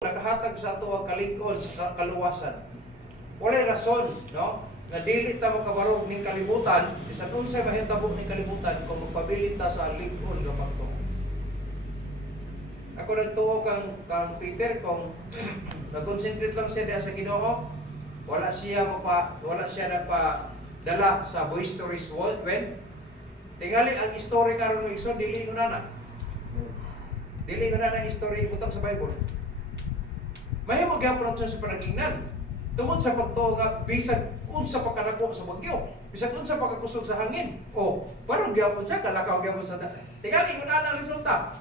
nakahatag sa ato ang kalig-on sa kaluwasan. Walay rason, no? Nga dili ta makabarog ning kalibutan, bisan unsay mahitabo ning kalibutan kung magpabilin ta sa lig-on nga pagtuo. Ako nagtuo kang Peter kung nag-concentrate lang siya sa Ginoo, wala siya nagpadala sa boisterous world when tingali ang story karon mo igsoon dili ko na. Dili ko na ang story utang sa Bible. Mahimo gyapon nato sa panagingnan. Tungod sa pagtuo nga bisag unsa pa kanako sa bagyo, bisag unsa pa kakusog sa hangin. Parang gyapon siya kalakaw gyapon sa tingali ko na ang resulta.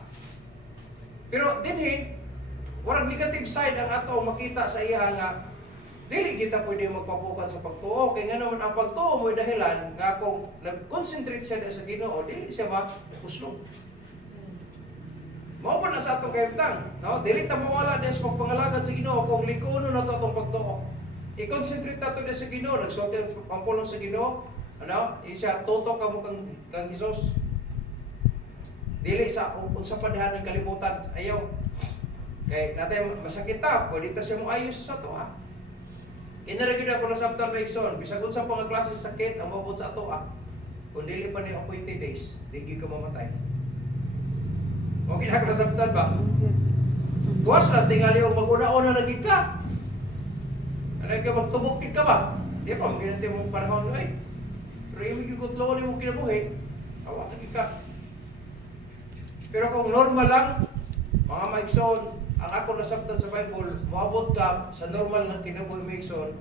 Pero dinhi warang negative side ang ato makita sa iya nga dili kita pwede magpapukan sa pagtuo kay nga naman ang pagtuo mo dahilan nga kung nag-concentrate siya sa Ginoo dili siya makuslog. Mao pa na sa ato kayutang, no? Dili ta mawala des pagpangalagad sa Ginoo kung likuno na to atong pagtuo. I-concentrate nato des sa Ginoo, nagsulti pangpulong sa Ginoo, ano? Siya tutok ka mo kang Hesus. Dili sa unsa pa diha ng kalibutan, ayaw. Kay natay masakit ta, pwede ta siya mo ayo sa ato ha. Inara gyud ako nasabtan maigsoon, bisag unsa pa nga klase sa sakit ang mabot sa ato kung dili pa ni appointed days, di ka mamatay. Okay na nasabtan ba? Tuwas lang tingali og maguna-una lagi ka. Ano ka magtubukit ka ba? Di pa maginante mong panahon ay. Pero imig gigutlo ni mong kinabuhi, awa lagi ka. Pero kung normal lang, mga maigsoon, ang ako nasabtan sa Bible, maabot ka sa normal ng kinabuhi maigsoon,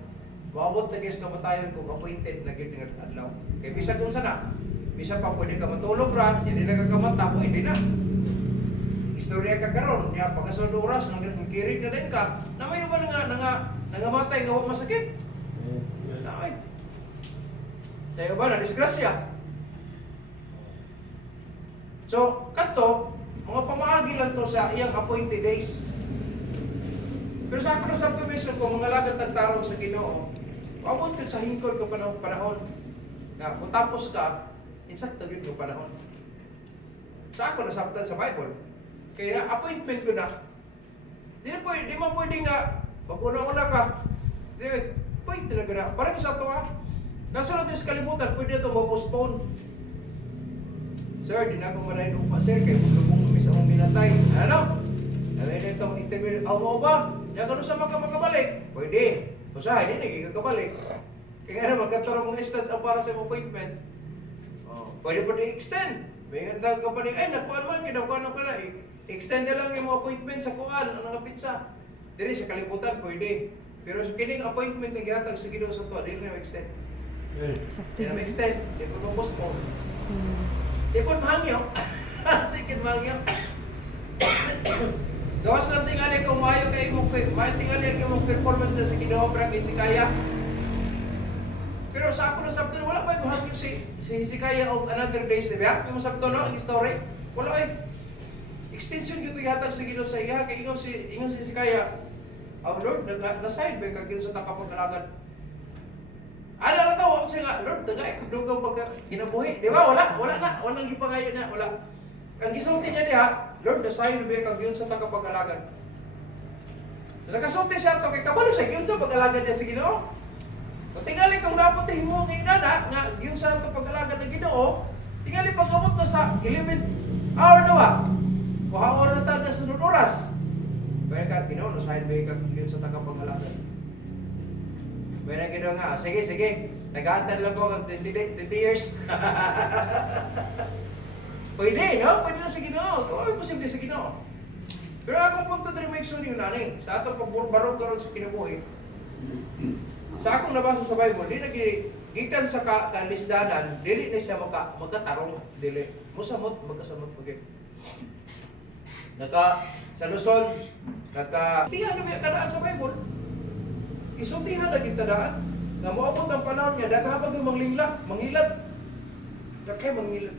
maabot na guys kamatayon kung appointed na gyud nga adlaw. Kay bisag unsa na, bisag pa pwede ka matulog ra, hindi na kakamata, pwede na. Istorya ka karon, niya pagkasunod oras nang kirig na din ka, na may ba nangamatay nga wa masakit? Ay. Sayo ba na disgrasya? So, kanto, mga pamaagi lang to sa iyang appointed days. Pero sa ako na sa information ko, mga lagat nagtarong sa Ginoo, abot ko sa hingkod ko panahon na kung tapos ka, insakto yun ko panahon. Sa ako nasabtan sa Bible, kaya appointment ko na, di mo pwede nga, maguna-una ka, pwede talaga na, parang sa ito nasa natin sa kalimutan, pwede ito ma-postpone. Sir, di na ako malayin upa, sir, kaya magkabong sa mong minatay. Ano? Sabi na itong interview, mo ba? Diyan ka sa makabalik? Pwede. Usahay, hindi nagkakabalik. Kaya nga naman, magkatarong mga instance ang para sa appointment. Pwede pa di-extend. May ganda ka pa ni, ay, nakuha naman, kinakuha ko na. Extend na lang yung mga appointment sa kuhaan, ang mga pizza. Dili sa kalibutan, pwede. Pero sa kining appointment na gihatag sa Ginoo sa tuwa, dili na ma-extend. Dili na ma-extend, di ko na-postpone. Di ko mahangyo. Di ko mahangyo. Gawas lang tingali kung mayo tingali yung performance na sa Ginoo para kay Hezekiah. Pero sa ako na sabton, wala pa yung mahangyo si Hezekiah of another days, di ba? Yung sabton, no? Ang story. Wala ay. Extension yung yatag sa Ginoo sa iya, kay ingon si Hezekiah, oh Lord, naside ba kag sa takapag-alagan? Ala na tawo siya nga, Lord, dagay ko dugang pagka ginabuhi. Di ba? Walang ipangayo na, wala. Ang gisulti niya diha, Lord, naside ba kag sa takapag-alagan? Nakasulti siya to kay kabalo siya gyud sa pag-alagan niya sa Ginoo. O tingali kung napatay mo ng inana nga gyud sa to pag-alagan ng Ginoo, tingali pag-abot na sa 11 hour na ba? Kuha oras na tayo sa sunod oras. Kaya ka, Ginoo, nasahid ba kag yun sa tagapangalagan? Kaya na Ginoo nga, sige. Nag-aantay lang ko kag 20 years. Pwede, no? Pwede na sa Ginoo. Kung ano posible sa Ginoo. Pero akong punto na rin may iksun yung nanay. Sa atong pagbarog karon sa kinabuhi. Sa akong nabasa sa Bible, di na gikan sa kalisdanan, dili na siya magkatarong. Dili. Musamot, magkasamot pagay. Sa Luzon, tihan na may kadaan sa Bible. Isultihan na kitadaan. Na moabot ang panahon niya, daghapag yung mangilad. Dakay mangilad.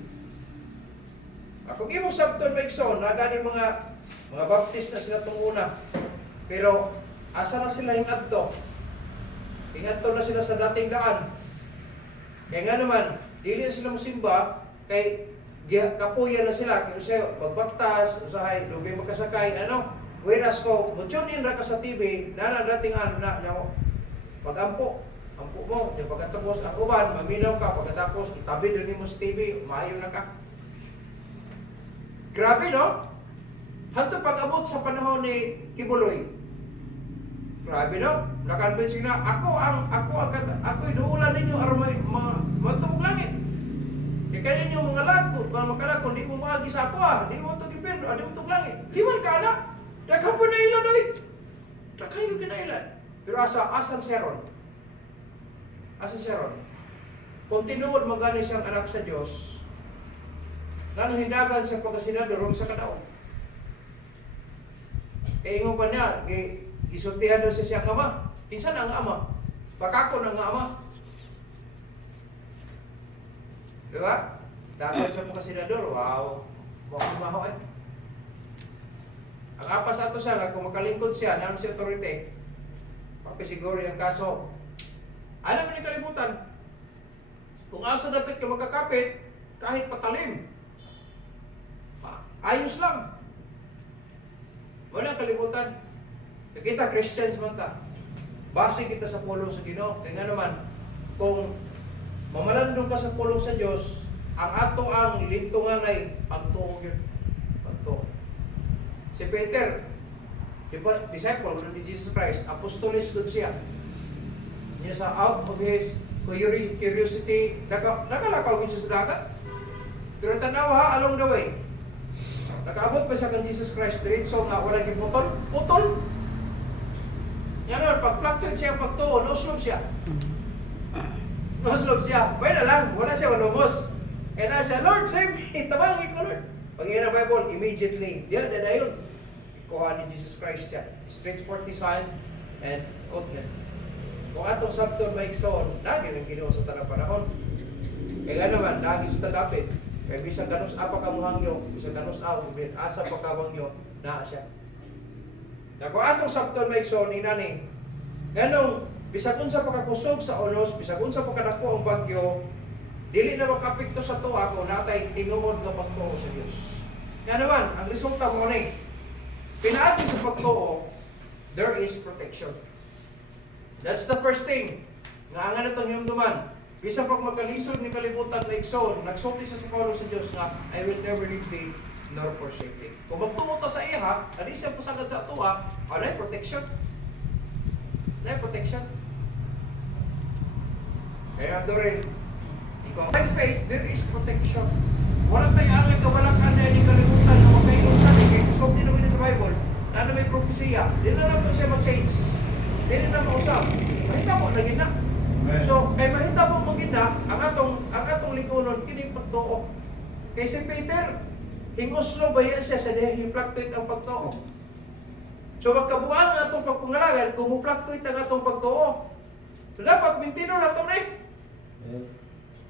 Ako imong sabton maigsoon, nagani mga baptist na sila itong una. Pero, asa na sila hingadto? Hingadto na sila sa dating daan. Kaya nga naman, dili na sila musimba, kay kapuyan na sila, kaya usahay, magbaktas, usahay, lugay magkasakay, ano? Whereas ko, tune in ra ka sa TV, dating na pag-ampo mo, yung pagkatapos ang uban, maminaw ka, pagkatapos itabi din mo sa TV, maayo na ka. Grabe, no? Hanto pag-abot sa panahon ni Kibuloy. Grabe, no? Nakonvinsing na, ako iduulan ninyo aron matubog langit. Kaya ninyo mga lago, mga makalako, di mo maagi sa ako, di mo ito gipendo, di mo ito langit. Di man ka na? Daghan po na ilan, oy. Daghan yung kinailan. Pero asan Sharon? Asan Sharon? Kung tinuod magani siyang anak sa Diyos, lalo hindagan sa pagkasinador sa kadaon. Kaya ingo pa niya, gisultihan doon siya ang ama. Kinsan ang ama? Pakako ng ama. Diba? Dapat sa pagkasinador, wow. Bakit maho eh. Ang apa sa ato siya, kung makalingkod siya, naman si authority, papisiguro yung kaso. Ano man yung kalimutan? Kung asa dapat ka magkakapit, kahit patalim, ayos lang. Walang kalimutan. Kita Christians man ta. Base kita sa pulong sa Ginoo. Kaya nga naman, kung mamalandong ka sa pulong sa Diyos, ang ato ang lintungan ay pagtuo yun. Pagtuo. Si Peter, disciple ni Jesus Christ, apostolis good siya. Niya sa out of his curiosity, nakalakaw siya sa dagat. Pero tanaw ha, along the way, nakaabot pa siya kan Jesus Christ, diretso nga, wala yung putol. Yan o, pag-fluctuate siya, pagtuo, no-slope siya. No-slope siya. Pwede lang, wala siya malumos. Kaya na siya, Lord, save me, tabangin ko, Lord. Pag yun ang Bible, immediately, diyan na yun. Kuha ni Jesus Christ siya. Stretch forth his hand and caught him. Kung atong sabton may ikson, lagi nang Ginoo sa tanang panahon. Kaya naman, lagi sa David. Kaya bisang ganus apa ka muhangyo, bisang ganus asa pa ka muhangyo, naa siya. Na kung atong sabton may ikson, inani, ganong, bisag unsa pa kakusog sa unos, bisag unsa pa kadako ang bagyo, dili na makapekto sa tuwa kung natay tinuod nga pagtuo sa Dios. Kaya naman, ang resulta mo ni, pinaagi sa pagtuo, there is protection. That's the first thing. Nga nga na itong himduman. Bisa pag magkalisod ni kalibutan na ikson, nagsulti sa Paulo sa Diyos na, I will never leave thee nor forsake thee. Kung magtuo ka sa iya, hindi siya pasagad sa tuwa, alay protection. Alay protection. Kaya doon ikaw, by faith, there is protection. Walang tayo ang kabalakan na hindi kalimutan na magkailong sa atin. Kaya gusto din naman sa Bible, na may propesya. Di na lang siya ma-change. Di na mausap. Mahita mo, naging na. So, kay mahita mo maging na, ang atong ligunon, kining pagtuo. Kay si Peter, hingoslo ba yan siya sa fluctuate ang pagtuo. So, magkabuang ang atong pagpangalagan, kung fluctuate ang atong pagtuo. So, dapat mintino na ito na eh.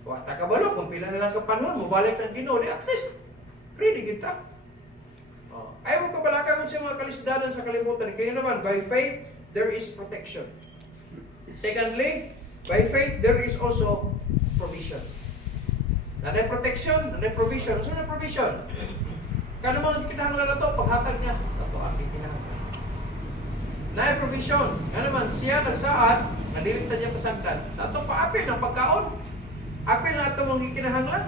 Takabalo, kung pila na lang kapanahon, mabalik ng Ginoo, at least, ready kita. Ayaw mo kabalaka kung siya mga kalisdanan sa kalimutan. Kaya naman, by faith, there is protection. Secondly, by faith, there is also provision. Nanay protection, nanay provision. So, nanay provision. Kano mga kinahanglan na ito, paghatag niya, sa ito ang kinahanglan. Nanay provision. Nga naman, siya nagsaad, naliligtan niya pasagdan. Sa ito, paapil ng pagkaon. Apil na ito mga kinahanglan.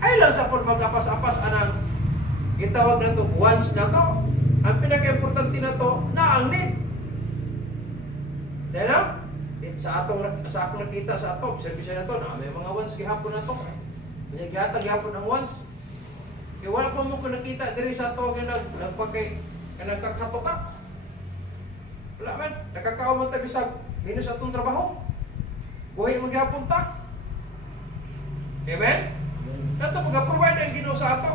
Ay lang sa pagkapas-apas anang gitawag na ito, once na ito. Ang pinaka-importante na ito, na ang need. Dahil na, sa akong nakita sa ato, servisyo na ito, na may mga once gihapon na ito. May gihatag gihapon ang once. Kaya wala pa mo kung nakita, diri sa ito, nagkakato ka. Wala man, nakakao mo tayo sa minus atong trabaho. Buhay maghapon ta. Amen? Nato pag-provide ang Ginoo sa ato.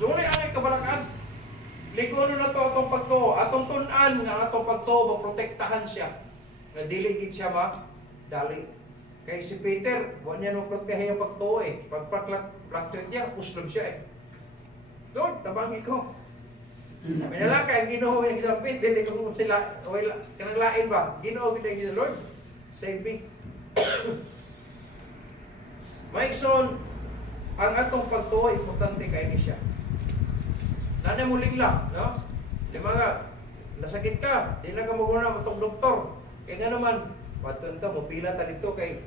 So, wala ang kabalakan. Liguno na to atong pagtuo. Atong tunan nga atong pagtuo, maprotektahan siya. Na dili gid siya dali. Kay si Peter, wala niya maprotehe yung pagtuo eh. Pag-fluctuate niya, puslog siya eh. Lord, tabangi ko. Minalaka ang Ginoo yung sampit, dili kung sila, kanang lain ba? Ginoo kita Lord, save me. Maikson, ang atong pagtuo, importante kayo ni siya. Sana muling lang, no? Di mga, nasakit ka, di na ka maguna matong doktor. Kaya nga naman, patun ka, mapila ta dito kay,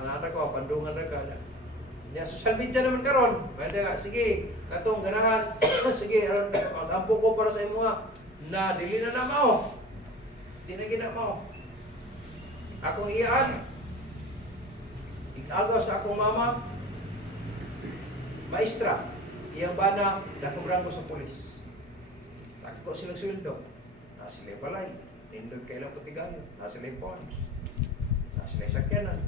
anak ko, pandungan na ka. Ya, social media naman karon. Pwede nga, sige, katong ganahan, sige, ang-ampo ko para sa imo na dili na na mao. Di na gina mao. Akong iyaan, igagaw sa akong mama, maestra, iyang bana, nakubrang ko sa polis. Takot silang sweldo. Sila balay, nindog kailang putigayo, sila pawns, sila sakyanan.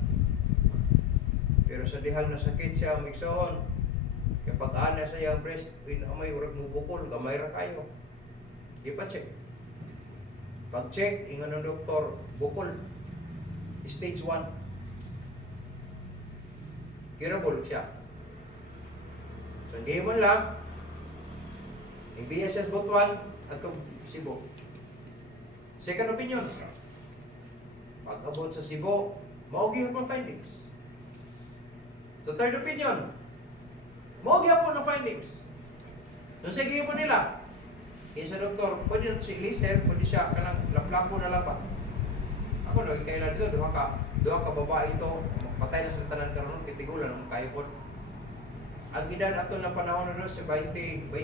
Pero sa dihang nasakit siya, miksoon, kapag ana sa iyang breast, pinamay urag mo bukol, gamay ra kayo. Di pa check. Pag-check, ingon ng doktor, bukol, stage 1. Curable siya. So, ngayon mo lang, yung BSS Butuan, at Cebu. Second opinion, pag-abot sa Cebu, maugi mo pang findings. So, third opinion, maugi po ng findings. Nung sige mo nila, kaya sa doktor, pwede na si Eliezer, pwede siya, kanang laplako na lang ba? Ako, lagi kailan dito, duha ka babae ito, patay na sa tanan karon kitigulan ang kayo po. Ang edad ato na panahon na si 28 ba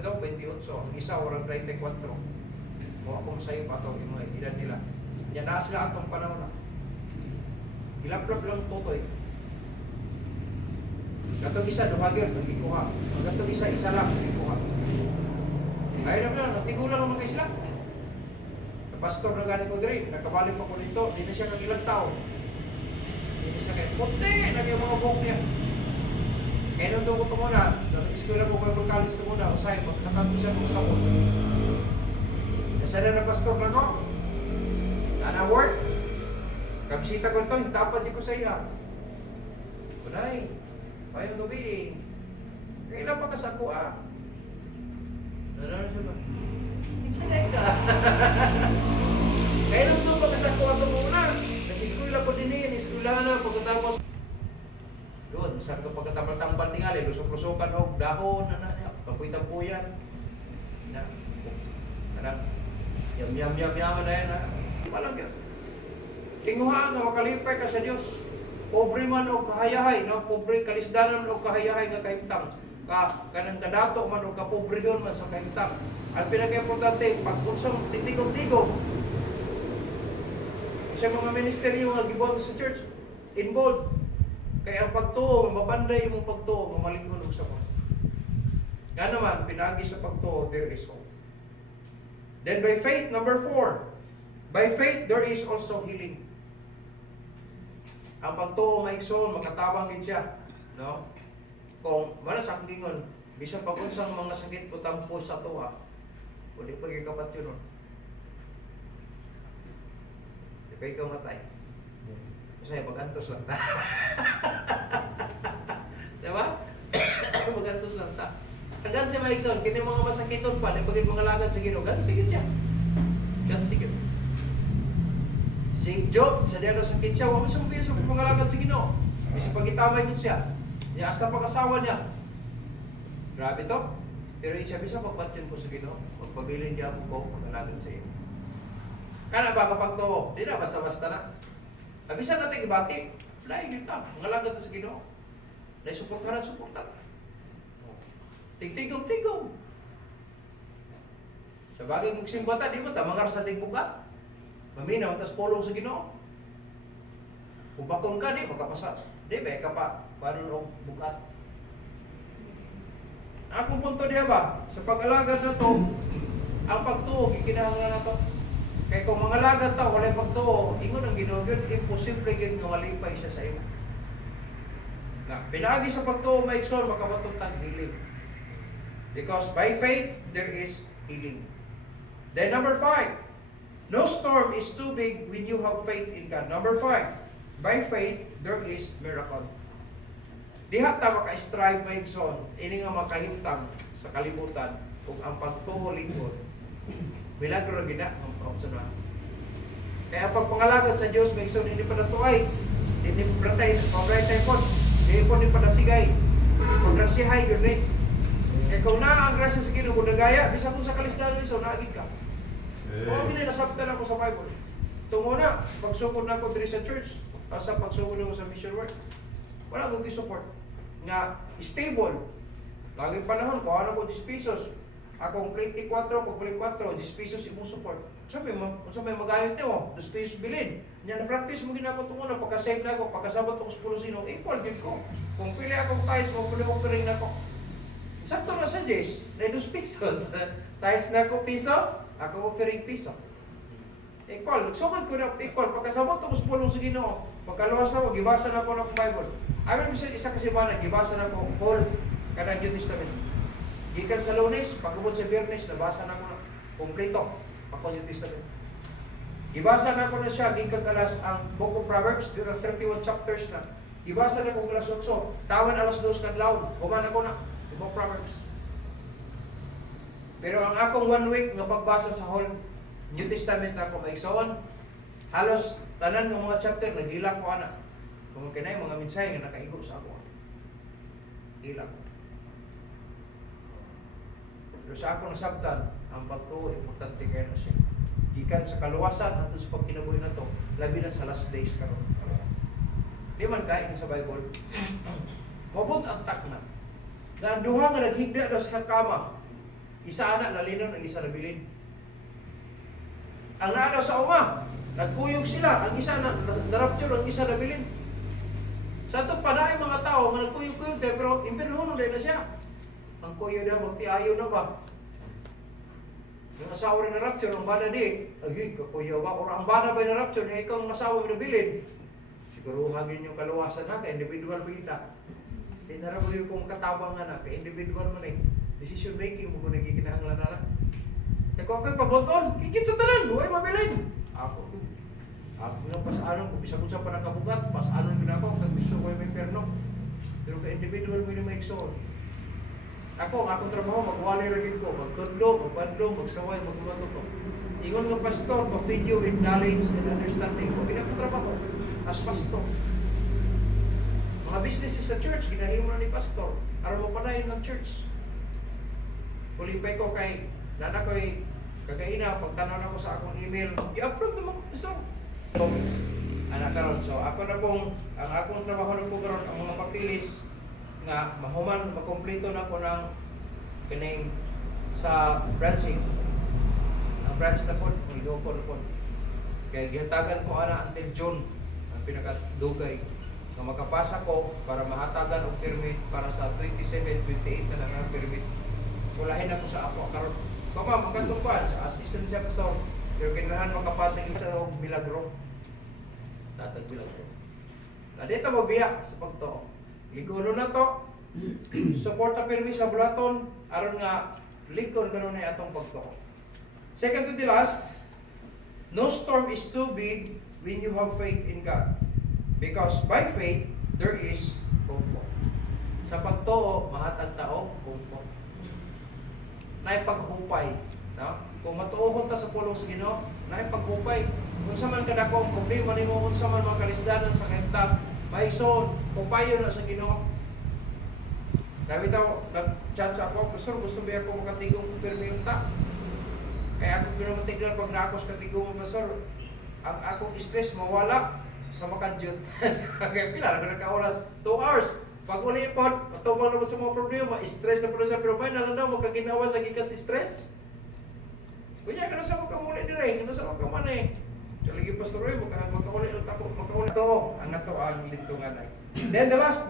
daw, 28. Ang isa orang 34. Mo ako masayo pa ito yung mga edad nila. Yan na sila atong panahon na. Ilaplap lang tutoy. Gatong isa duhagyon ang gikuha. Gatong isa lang ang gikuha. Kaya naman, natigulan naman kayo sila. Pastor na galing ko diri, nakabalik pa ko dito, di na siya kang ilang tao. Di na siya kayo, puti na kayo mga buhok niya. Kaya nung doon ko muna, sa eskwela ko Bible College ito muna, usay, magkakato siya kung sabon. Nasada na pastor na ko, na work, kabisita ko ito, dapat di ko sa iya. Kunay, payong gabi, kailan pa kasako Ano siya ba? Itsinay ka. Kaya nung doon pagkasako ato muna, nag-eskwela ko din eskwela na, pagkatapos doon, saan ka pagkatambal-tambal tingali, lusok-lusokan o dahon, kapuy-tampuyan. Yam-yam-yam-yaman na yan, Walang yan. Tinguha nga, makalipay ka sa Diyos. Pobre man o kahayahay, no? Pobre, kalisdanan o kahayahay nga kahimtang. Kanang kadato man o kapobre yun man sa kahimtang. Ang pinaka-importante, pag-unsang titigong-tigong sa mga ministeryo nga gibuhat sa church, involved. Kaya ang pagtuo, mabanday mong pagtuo, mamalingon mo sa mga. Nga naman, pinagi sa pagtuo, there is hope. Then by faith, number 4, by faith, there is also healing. Ang pagtuo, maigsoon, makatabang din siya. No? Kung manasak gingon, bisan pag-unsang mga sakit po tampo sa tuwa, o di pagkikapat yun. Di pa ikaw matay. Saya magantos lang ta. Diba? Magantos lang ta. Hanggang si Maikson, kini mga masakiton pa, nipagin mga lagad sa Ginoo, gan sigit siya. Gan sigit. Si Job, sa diyan sakit siya, wala siyang biya sa mga lagad sa Ginoo. Kasi pagitamay yun siya. Niya hasta pag-asawa niya. Grabe to. Pero isa-bisa pagpatyon ko sa Ginoo, pagpabilin niya ako ko, mag-alagad sa iyo. Kana ba kapag to, di na basta-basta na. Abisan natin ibati, lain yun ta, mga lagad sa Ginoo. Dahil suportahan. Tig-tigong. Sa bagay mong simbata, di ba ta, mangar sa tigbuka. Maminaw, tas polong sa Ginoo. Kung bakon ka, di, magkapasa. Di ba, ka pa, paano o bukat. Akong punto diya ba, sa pag-alagad na to, ang pagtuog, ikinahanglan na to. Kaya kung mga lagad ta, walay pagtuo, ingon ang Ginoo, imposible gyud nga walipay siya sa iyo. Na pinagi sa pagtuo maigsoon makabatong tag healing. Because by faith there is healing. Then number 5, no storm is too big when you have faith in God. Number 5, by faith there is miracle. Diha ta maka-strive maigsoon, ini nga makahimtang sa kalibutan kung ang pagtuo lingkod. Milagro na gina ang optional. Kaya pag pangalagad sa Diyos, may isang hindi pa natuay, hindi pa tayo, pabray tayo po, hindi po hindi pa nasigay, pag nasihay yun Kaya kung naa ang grasya sa Ginoo kung nagaya, bisa kung sa kalisdanan ni so naagid ka. Oo, gini nasabtan ako sa Bible. Tungo na, pagsukod na ako diri sa church, sa pagsukod ako sa mission work, wala akong support nga stable. Lagi panahon, kuha na ko 10 pesos. Akong 24, pagbalik 4, 10 pesos imong support. Sabi, may magamit niyo, 2 pesos bilin. Nya na practice mo ginako tungo na pagka-save na ako, pagkasabot ako sa pulusino, equal din ko. Kung pili akong tiles, magpuli ko rin ako. Sakto na sa Jess, na 2 pesos. Tiles na ako piso, ako offering piso. Equal, nagsukod ko na equal, pagkasabot ako sa pulong sa Ginoo, pagkaluwas ako, gibasa na ako ng Bible. Amin isa kasi ba na, gibasa na ako Paul, kanang New Testament. Gikan sa Lunes, pagkabot sa Biyernes, nabasa na ako na kompleto, ako New Testament. Gibasa na ko na siya, gikan kalas ang Book of Proverbs, durang 31 chapters na. Gibasa na ko kalas 8, tawan alas 2 kadlawon, kumana ko na, the Book of Proverbs. Pero ang akong 1 week nga pagbasa sa whole New Testament na ako maigsoon, halos tanan ng mga chapter, naghila ko ana. Kung kinay mga mensahe nga nakaigo sa ako. Hila ko. Pero sa ako nasabtan, ang pagtuo, importante kayo na siya. Gikan sa kaluwasan at sa pagkinabuhi na to, labi na sa last days karon. Di man kain sa Bible. Mabot ang takna. Na ang duha nga naghigda daw sa kama, isa anak nalinaw ng isa nabilin. Ang naa daw sa uma, nagkuyog sila, ang isa na-rapture, ang isa nabilin. Sa ito pa na ay mga tao, nga nagkuyog-kuyog tayo, pero impirhuno na siya. Ang kuyo daw, magtiayo na ba? Yung asawa rin na rapture, ang bana di, agi, kakuyaw ba? O ang bana ba na rapture, na ikaw ang asawa mo nabilin? Siguro hagin yung kaluwasan na, ka-individual kita. Hindi na rin mo kung katabang nga na, ka-individual mo na eh. Decision making mo kung nagkikinahanglan na na. Kaya kung ako'y paboton, kikita tanan, huwag mabilin. Ako nga pasaanon ko, bisa kung sa panakabugat, pasaanon ko na ako, kag gusto ko yung perno. Pero ka-individual mo yung maiksoon. Ako, ang akong trabaho, magwali rin ko, magtudlo, magbandlo, magsaway, magmatuto. Ingon nga pastor, to feed you with knowledge and understanding. Kung akong trabaho, as pastor. Mga businesses sa church, ginahimo na ni pastor. Aron mo panayin ng church. Kulipay ko kay, nana ko'y kagaina, pagtanaw na ko sa akong email, i-upload naman ko pastor. Anak karon, so ako na pong, ang akong trabaho na po karon, ang mga papilis, nga mahuman makompleto na ko ng kining sa branching. Ang branch na po, ligaw ko na po. Kaya gihatagan ko ana until June ang pinakadugay nga makapasa ko para mahatagan og permit para sa 27, 28 na lang ang permit. Kulahin ako sa ako karon. Papa magkatupan sa assistant chef sa pero kinahanglan makapasa yung sa milagro. Tatag milagro. Na dito mo biya sa pagtuo. Ligulo na to, suporta pirmi sa bulaton, aron nga likon ganun na atong pagtuo. Second to the last, no storm is too big when you have faith in God. Because by faith, there is comfort. Sa pagtuo, mahatag tao, comfort. Naipagpupay. No? Kung matuohon ta sa pulong sa Ginoo, naipagpupay. Kung sa man kadako ang problema nimo, kung sa man mga kalisdanan sa kanta, may son, pupayo na sa Ginoo. Sabi daw, nag-chat sa ako, Pastor, gusto ba ako makatigong perminta? Kaya ako pinamatiglan pag nakos katigong, Pastor, ang akong stress mawala sa makadyot. Kaya pila, nagkakaoras, 2 hours. Pag uli po, matubang naman sa mga problema, stress na po sa pero may nalang daw, magkaginawa sa gikas stress. Kunya, kano sa magkamuli nila eh, kano sa magkamani. So, lagi Pastor Roy, magkakuli ng tapo, magkakuli. Ito, ang nato ang lintungan ay. Then the last,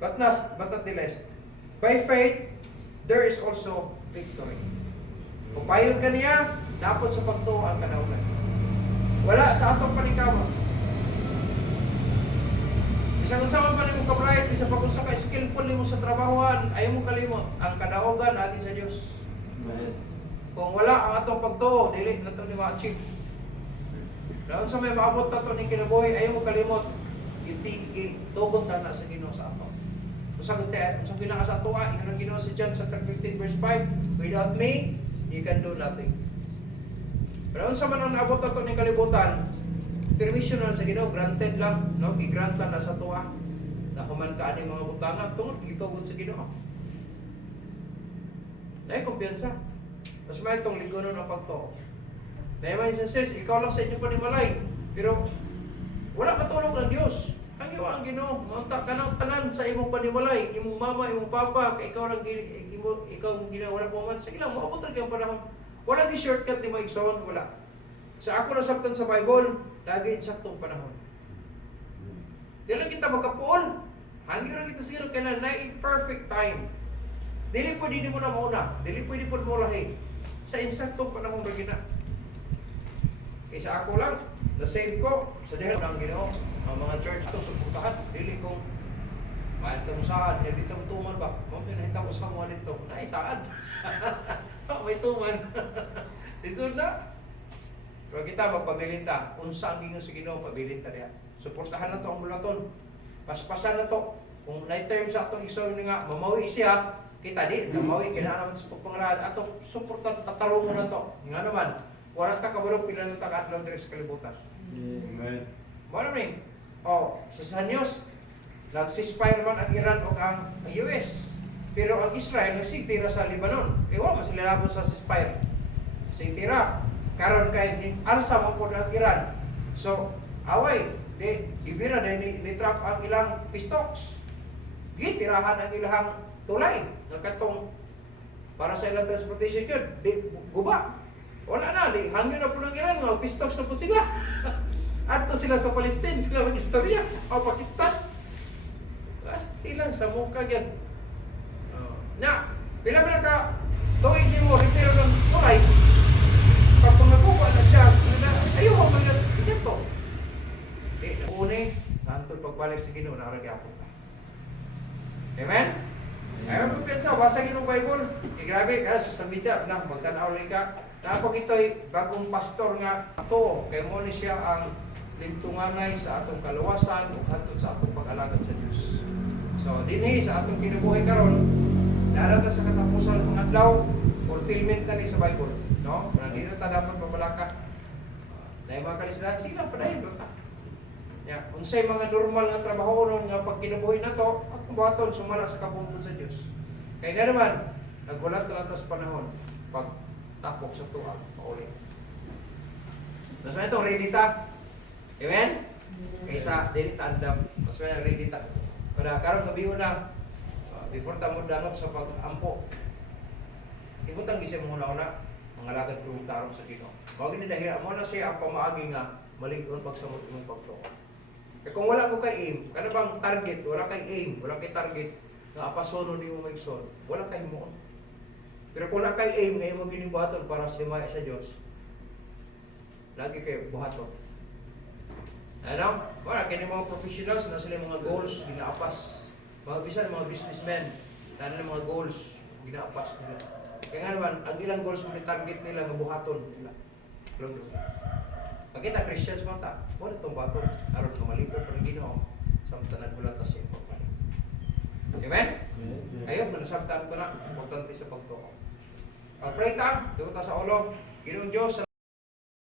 but not the least, by faith, there is also victory. Kung payon ka niya, dapat sa pagtuo ang kanaunan. Wala sa atong panikawa. Bisa kung saan pa mo kabright, bisa pa kung sa skillful mo sa trabahoan, ayaw mo kalimot, ang kadaugan agi sa Diyos. Kung wala ang atong pagtuo, dili na ito ni ma-achieve. Daon sa may maabot na ito ng kinabuhi, ayaw mo kalimot, tugon na sa Ginoo sa ato. Kung sa ginasa ito, ikaw ang Ginoo sa John sa 15 verse 5, without me, you can do nothing. Pero sa man ang naabot na ito ng kalibutan, permission na sa Ginoo, granted lang, no? I-grant lang na sa tuwa, na kuman ka aning mga butangan, tungod, gitugon sa Ginoo. Ay, kumpiyansa. Mas may itong ligunon ang pagtuo. May mga instances, ikaw lang sa inyo panimalay. Pero, wala matulog ng Diyos. Ang iyo ang Ginoo, maunta ka ng tanan sa imong panimalay, imong mama, imong papa, kay ikaw lang ikaw ang ginawa, wala po man. Sige lang, maabot talaga ang panahon. Wala di shortcut ni mga igsoon, wala. Sa ako nasabtan sa Bible, lagi insaktong panahon. Di lang kita magkapuol. Hanggang lang kita siguro kaya na perfect time. Dili po di mo na mauna. Dili po di po mo lahi. Sa insaktong panahon ba gina. Kaysa ako lang, the same ko, sa dihan ng Ginoo, ang mga church to suportahan. Dili kong mahal ka mo saan, hindi ka mo tuman ba? Kung pinahita mo sa mga dito, ay saan? May tuman. Isod na. Pero kita magpabilinta, kung saan gingon sa Ginoo, pabilinta niya. Suportahan na to ang mulaton. Paspasan na to. Kung night term sa atong igsoon nga, mamawi siya, kita di, mamawi, kailangan naman sa pagpangarad. Ato, suportan, tatarungan na to. Nga naman, wala ta kabalong pinanong taga-atlaw diri sa kalibutan. Amen. Ano rin? Sa News, nag-ceasefire man ang Iran o ang US. Pero ang Israel nagsitira sa Lebanon. Ewan, mas lalabot sa ceasefire. Sitira. Karon kay arsa man po ang Iran. So, away. Ibira na ni Trump ang ilang pistoks. Gitirahan ang ilang tulay. Nagkatong para sa ilang transportation yun. Guba. Wala na. Hangyo na po ng Iran. Pistoks na po sila. Ato sila sa Palestine. Sila mag-istorya. O Pakistan. Asti lang sa mukha yan. Na, pila ba ka tuwing din mo, retiro ng tulay. Pag pumakuha na siya, ayaw mo mag-isip to. Nauni, nantol pagbalik sa Ginoo, nakaragyapo ka. Amen? Ayaw mo piyansa, basagin ng Bible. Grabe, sa media, magtanaw lang ka. Napag ito'y bagong pastor nga to, kay mo ni siya ang lintunganay sa atong kaluwasan o hatod sa atong pag-alagad sa Diyos. So, dinhi sa atong kinabuhi karon, narata sa katapusan ng mga adlaw, fulfillment na ni sa Bible. No? Nandito ta dapat mabalaka. Dahil mga kalisdahan, sige lang, padayon doon ta. Yeah. Unsay mga normal nga trabaho nun nga pag kinabuhi na to, at kumaton, sumala sa kabumbon sa Diyos. Kaya nga naman, nagulat na lang sa panahon, pag tapok sa tuwa, paulit. Mas may ito, ready ta? Amen? Kaysa, dili ta andam, mas may ready ta. Para karon gabi na, before ta mo danop sa pag-ampo, ibutang gising mo una mga lagad kong tarong sa Ginoo. Mao gini dahil amo na siya ang pamaagi nga malig-on pagsamot imong pagtuo. E kung wala ko kay aim, kana bang target, wala kay aim, wala kay target nga apasono nimo maigsoon, wala kay mo. Pero kung wala kay aim nga imo gining buhaton para sa himaya sa Dios, lagi kay buhaton. Ano? Wala kay mga professionals na sila mga goals ginaapas. Mga bisan mga businessmen, na mga goals ginaapas nila. Kaya nga naman, ang ilang goals mo target nila nga buhaton nila. Pagkita Christians mo ta, wala itong baton. Aron kumalipot pa ng Ginoo, samtanan mo lang ta sa importante. Amen? Ayun, manasabtan ko na, importante sa pagtuo. Pray ta, doon ta sa ulo. Ginong Diyos,